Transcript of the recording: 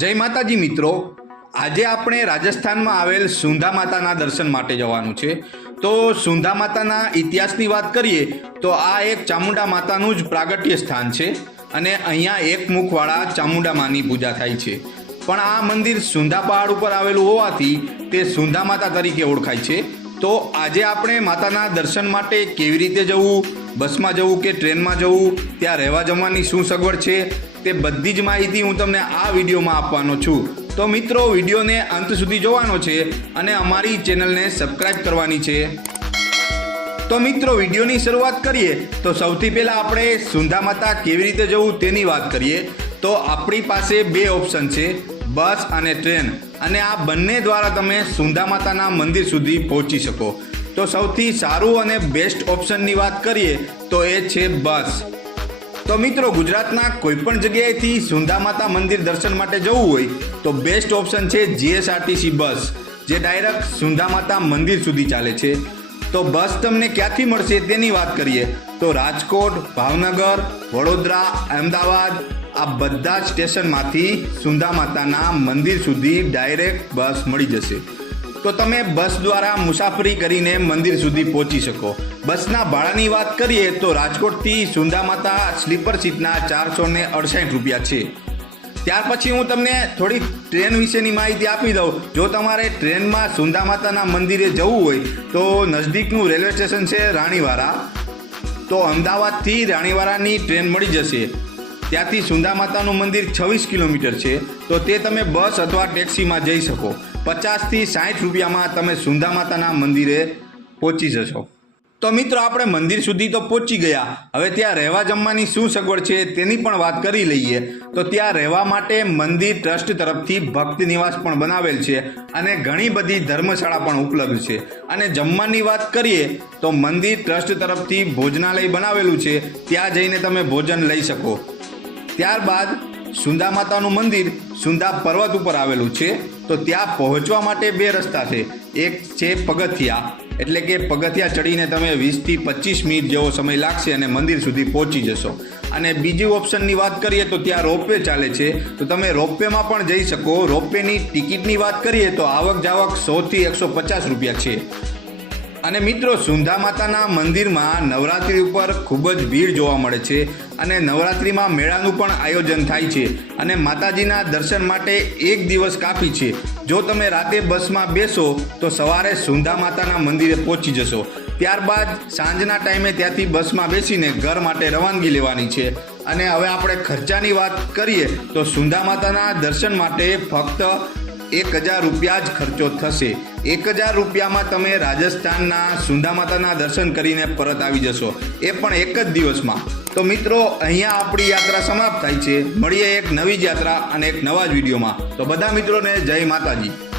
જય માતાજી મિત્રો. આજે આપણે રાજસ્થાનમાં આવેલ સુંધા માતાના દર્શન માટે જવાનું છે. તો સુંધા માતાના ઇતિહાસની વાત કરીએ, તો આ એક ચામુંડા માતાનું જ પ્રાગટ્ય સ્થાન છે અને અહીંયા એક મુખવાળા ચામુંડા માની પૂજા થાય છે. પણ આ મંદિર સુંધા પહાડ ઉપર આવેલું હોવાથી તે સુંધા માતા તરીકે ઓળખાય છે. તો આજે આપણે માતાના દર્શન માટે કેવી રીતે જવું, બસમાં જવું કે ટ્રેનમાં જવું, ત્યાં રહેવા જમવાની શું સગવડ છે તે બધી જ માહિતી હું તમને આ વિડીયોમાં આપવાનો છું. તો મિત્રો, વિડીયોને અંત સુધી જોવાનો છે અને અમારી ચેનલને સબસ્ક્રાઇબ કરવાની છે. તો મિત્રો, વિડીયોની શરૂઆત કરીએ. તો સૌથી પહેલાં આપણે સુંધા માતા કેવી રીતે જવું તેની વાત કરીએ. તો આપણી પાસે બે ઓપ્શન છે, બસ અને ટ્રેન. અને આ બંને દ્વારા તમે સુંધા માતાના મંદિર સુધી પહોંચી શકો. તો સૌથી સારું અને બેસ્ટ ઓપ્શનની વાત કરીએ, તો એ છે બસ. તો મિત્રો, ગુજરાતના કોઈ પણ જગ્યાએથી સુંધા માતા મંદિર દર્શન માટે જવું હોય, તો બેસ્ટ ઓપ્શન છે જીએસઆરટીસી બસ, જે ડાયરેક્ટ સુંધા માતા મંદિર સુધી ચાલે છે. તો બસ તમને ક્યાંથી મળશે તેની વાત કરીએ. તો રાજકોટ, ભાવનગર, વડોદરા, અમદાવાદ, આ બધા સ્ટેશનમાંથી સુંધા માતાના મંદિર સુધી ડાયરેક્ટ બસ મળી જશે. તો તમે બસ દ્વારા મુસાફરી કરીને મંદિર સુધી પહોંચી શકો. બસના ભાડાની વાત કરીએ તો રાજકોટથી સુંદા માતા સ્લીપર સીટના ચારસો ને અડસાઠ રૂપિયા છે. ત્યાર પછી હું તમને થોડી ટ્રેન વિશેની માહિતી આપી દઉં. જો તમારે ટ્રેનમાં સુંદા માતાના મંદિરે જવું હોય, તો નજદીકનું રેલવે સ્ટેશન છે રાણીવાડા. તો અમદાવાદથી રાણીવાડાની ટ્રેન મળી જશે. ત્યાંથી સુંદા માતાનું મંદિર છવ્વીસ કિલોમીટર છે, તો તે તમે બસ અથવા ટેક્સીમાં જઈ શકો. પચાસથી સાઠ રૂપિયામાં તમે સુંદા માતાના મંદિરે પહોંચી જશો. તો મિત્રો, આપણે મંદિર સુધી તો પહોંચી ગયા. હવે ત્યાં રહેવા જમવાની શું સગવડ છે તેની પણ વાત કરી લઈએ. તો ત્યાં રહેવા માટે મંદિર ટ્રસ્ટ તરફથી ભક્ત નિવાસ પણ બનાવેલ છે અને ઘણી બધી ધર્મશાળા પણ ઉપલબ્ધ છે. અને જમવાની વાત કરીએ, તો મંદિર ટ્રસ્ટ તરફથી ભોજનાલય બનાવેલું છે. ત્યાં જઈને તમે ભોજન લઈ શકો. ત્યારબાદ સુંદા માતાનું મંદિર સુંદા પર્વત ઉપર આવેલું છે. તો ત્યાં પહોંચવા માટે બે રસ્તા છે. એક છે પગથિયા. એટલે કે પગથિયા ચડીને તમે વીસથી પચીસ મિનિટ જેવો સમય લાગશે અને મંદિર સુધી પહોંચી જશો. અને બીજી ઓપ્શનની વાત કરીએ તો ત્યાં રોપવે ચાલે છે. તો તમે રોપવેમાં પણ જઈ શકો. રોપવેની ટિકિટની વાત કરીએ તો આવક જાવક સોથી એકસો પચાસ રૂપિયા છે. અને મિત્રો, સુંધા માતાના મંદિરમાં નવરાત્રિ ઉપર ખૂબ જ ભીડ જોવા મળે છે અને નવરાત્રિમાં મેળાનું પણ આયોજન થાય છે અને માતાજીના દર્શન માટે એક દિવસ કાફી છે. જો તમે રાતે બસમાં બેસો, તો સવારે સુંધા માતાના મંદિરે પહોંચી જશો. ત્યારબાદ સાંજના ટાઈમે ત્યાંથી બસમાં બેસીને ઘર માટે રવાનગી લેવાની છે. અને હવે આપણે ખર્ચાની વાત કરીએ, તો સુંધા માતાના દર્શન માટે ફક્ત એક હજાર રૂપિયા જ ખર્ચો થશે. એક હજાર રૂપિયામાં તમે રાજસ્થાનના સુંધા માતાના દર્શન કરીને પરત આવી જશો. એ પણ એક જ દિવસમાં. તો મિત્રો, અહીંયા આપણી યાત્રા સમાપ્ત થાય છે. મળીએ એક નવી જ યાત્રા અને એક નવા જ વિડીયોમાં. તો બધા મિત્રોને જય માતાજી.